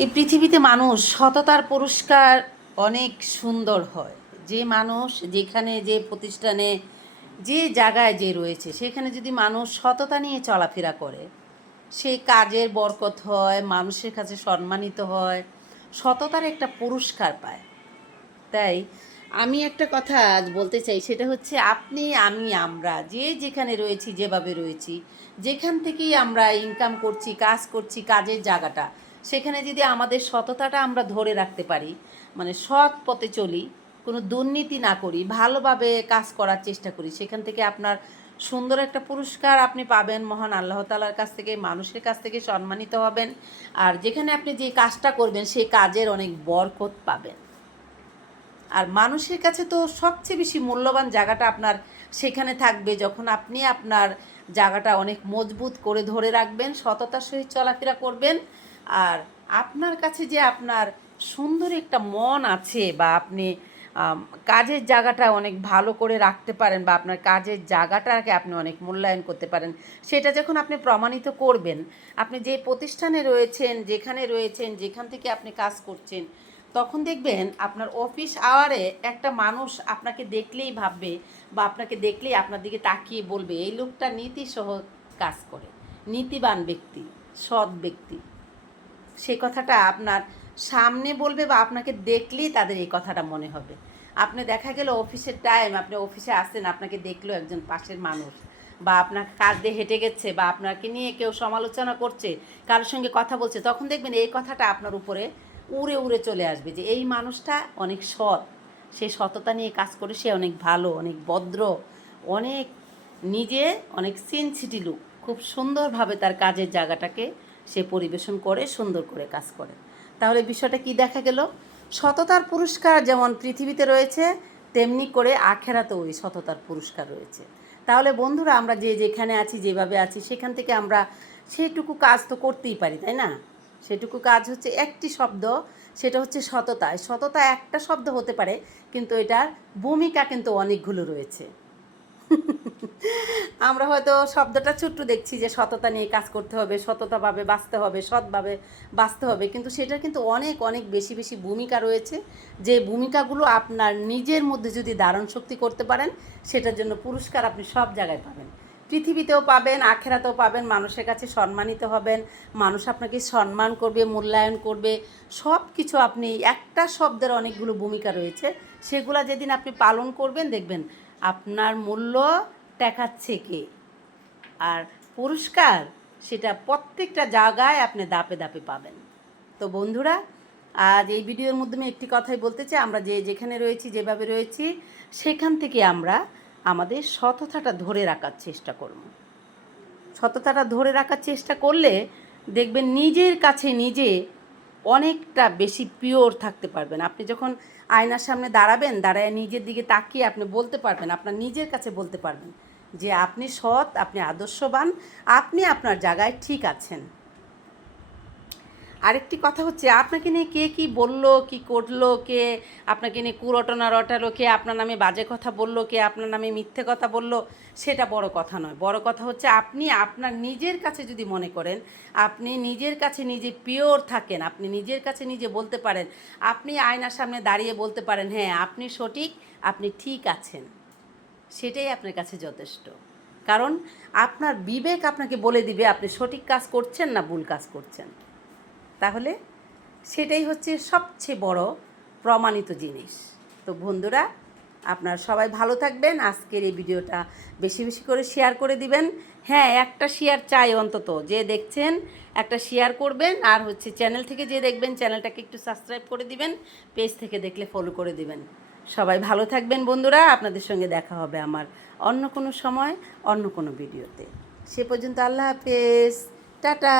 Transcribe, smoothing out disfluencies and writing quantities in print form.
এই পৃথিবীতে মানুষ সততার পুরস্কার অনেক সুন্দর হয়। যে মানুষ যেখানে যে প্রতিষ্ঠানে যে জায়গায় যে রয়েছে সেখানে যদি মানুষ সততা নিয়ে চলাফেরা করে, সে কাজের বরকত হয়, মানুষের কাছে সম্মানিত হয়, সততার একটা পুরস্কার পায়। তাই আমি একটা কথা আজ বলতে চাই, সেটা হচ্ছে আপনি, আমি, আমরা যে যেখানে রয়েছি, যেভাবে রয়েছি, যেখান থেকেই আমরা ইনকাম করছি, কাজ করছি, কাজের জায়গাটা, সেখানে যদি আমাদের সততাটা আমরা ধরে রাখতে পারি, মানে সৎ পথে চলি, কোনো দুর্নীতি না করি, ভালোভাবে কাজ করার চেষ্টা করি, সেখান থেকে আপনার সুন্দর একটা পুরস্কার আপনি পাবেন মহান আল্লাহ তাআলার কাছ থেকে, মানুষের কাছ থেকে সম্মানিত হবেন। আর যেখানে আপনি যে কাজটা করবেন সেই কাজের অনেক বরকত পাবেন। আর মানুষের কাছে তো সবচেয়ে বেশি মূল্যবান জায়গাটা আপনার সেখানে থাকবে যখন আপনি আপনার জায়গাটা অনেক মজবুত করে ধরে রাখবেন, সততার সহিত চলাফেরা করবেন। আর আপনার কাছে যে আপনার সুন্দর একটা মন আছে, বা আপনি কাজের জায়গাটা অনেক ভালো করে রাখতে পারেন, বা আপনার কাজের জায়গাটাকে আপনি অনেক মূল্যায়ন করতে পারেন, সেটা যখন আপনি প্রমাণিত করবেন, আপনি যে প্রতিষ্ঠানে রয়েছেন, যেখানে রয়েছেন, যেখান থেকে আপনি কাজ করছেন, তখন দেখবেন আপনার অফিস আওয়ারে একটা মানুষ আপনাকে দেখলেই ভাববে, বা আপনাকে দেখলেই আপনার দিকে তাকিয়ে বলবে, এই লোকটা নীতিসহ কাজ করে, নীতিবান ব্যক্তি, সৎ ব্যক্তি। সেই কথাটা আপনার সামনে বলবে, বা আপনাকে দেখলেই তাদের এই কথাটা মনে হবে। আপনি দেখা গেল অফিসের টাইম, আপনি অফিসে আসছেন, আপনাকে দেখলো একজন পাশের মানুষ, বা আপনার কাজ দিয়ে হেঁটে গেছে, বা আপনাকে নিয়ে কেউ সমালোচনা করছে, কারোর সঙ্গে কথা বলছে, তখন দেখবেন এই কথাটা আপনার উপরে উড়ে উড়ে চলে আসবে যে এই মানুষটা অনেক সৎ, সে সততা নিয়ে কাজ করে, সে অনেক ভালো, অনেক ভদ্র, অনেক নিজে অনেক সেনসিটি লোক, খুব সুন্দরভাবে তার কাজের জায়গাটাকে সে পরিবেশন করে, সুন্দর করে কাজ করে। তাহলে বিষয়টা কি দেখা গেল? সততার পুরস্কার যেমন পৃথিবীতে রয়েছে, তেমনি করে আখেরাতেও ওই সততার পুরস্কার রয়েছে। তাহলে বন্ধুরা, আমরা যে যেখানে আছি, যেভাবে আছি, সেখান থেকে আমরা সেইটুকু কাজ তো করতেই পারি, তাই না? সেটুকু কাজ হচ্ছে একটি শব্দ, সেটা হচ্ছে সততা। সততা একটা শব্দ হতে পারে, কিন্তু এটার ভূমিকা কিন্তু অনেকগুলো রয়েছে। আমরা হয়তো শব্দটা ছোট্ট দেখছি যে সততা নিয়ে কাজ করতে হবে, সততাভাবে বাঁচতে হবে, সৎভাবে বাঁচতে হবে, কিন্তু সেটার কিন্তু অনেক অনেক বেশি বেশি ভূমিকা রয়েছে। যে ভূমিকাগুলো আপনার নিজের মধ্যে যদি ধারণ শক্তি করতে পারেন, সেটার জন্য পুরস্কার আপনি সব জায়গায় পাবেন, পৃথিবীতেও পাবেন, আখেরাতেও পাবেন, মানুষের কাছে সম্মানিত হবেন, মানুষ আপনাকে সম্মান করবে, মূল্যায়ন করবে, সব কিছু। আপনি একটা শব্দের অনেকগুলো ভূমিকা রয়েছে, সেগুলো যেদিন আপনি পালন করবেন, দেখবেন আপনার মূল্য টেকাচ্ছে কে। আর পুরস্কার সেটা প্রত্যেকটা জায়গায় আপনি দাপে দাপে পাবেন। তো বন্ধুরা, আজ এই ভিডিওর মাধ্যমে একটি কথাই বলতে চাই, আমরা যে যেখানে রয়েছি, যেভাবে রয়েছি, সেখান থেকে আমরা আমাদের সততাটা ধরে রাখার চেষ্টা করব। সততাটা ধরে রাখার চেষ্টা করলে দেখবেন নিজের কাছে নিজে অনেকটা বেশি পিওর থাকতে পারবেন। আপনি যখন আয়নার সামনে দাঁড়াবেন, দাঁড়ায় নিজের দিকে তাকিয়ে আপনি বলতে পারবেন, আপনার নিজের কাছে বলতে পারবেন যে আপনি সৎ, আপনি আদর্শবান, আপনি আপনার জায়গায় ঠিক আছেন। আরেকটি কথা হচ্ছে, আপনাকে নিয়ে কে কী বললো, কী করলো, কে আপনাকে নিয়ে কুরটনা রটালো, কে আপনার নামে বাজে কথা বললো, কে আপনার নামে মিথ্যে কথা বললো, সেটা বড় কথা নয়। বড় কথা হচ্ছে আপনি আপনার নিজের কাছে যদি মনে করেন, আপনি নিজের কাছে নিজে পিওর থাকেন, আপনি নিজের কাছে নিজে বলতে পারেন, আপনি আয়নার সামনে দাঁড়িয়ে বলতে পারেন, হ্যাঁ আপনি সঠিক, আপনি ঠিক আছেন, সেটাই আপনার কাছে যথেষ্ট। কারণ আপনার বিবেক আপনাকে বলে দিবে আপনি সঠিক কাজ করছেন না ভুল কাজ করছেন। তাহলে সেটাই হচ্ছে সবচেয়ে বড় প্রমাণিত জিনিস। তো বন্ধুরা, আপনারা সবাই ভালো থাকবেন। আজকের এই ভিডিওটা বেশি বেশি করে শেয়ার করে দিবেন। হ্যাঁ, একটা শেয়ার চাই অন্তত, যে দেখছেন একটা শেয়ার করবেন, আর হচ্ছে চ্যানেল থেকে যে দেখবেন চ্যানেলটাকে একটু সাবস্ক্রাইব করে দিবেন, পেজ থেকে দেখলে ফলো করে দিবেন। সবাই ভালো থাকবেন বন্ধুরা, আপনাদের সঙ্গে দেখা হবে আমার অন্য কোনো সময়, অন্য কোনো ভিডিওতে। সে পর্যন্ত আল্লাহ হাফেজ, টাটা।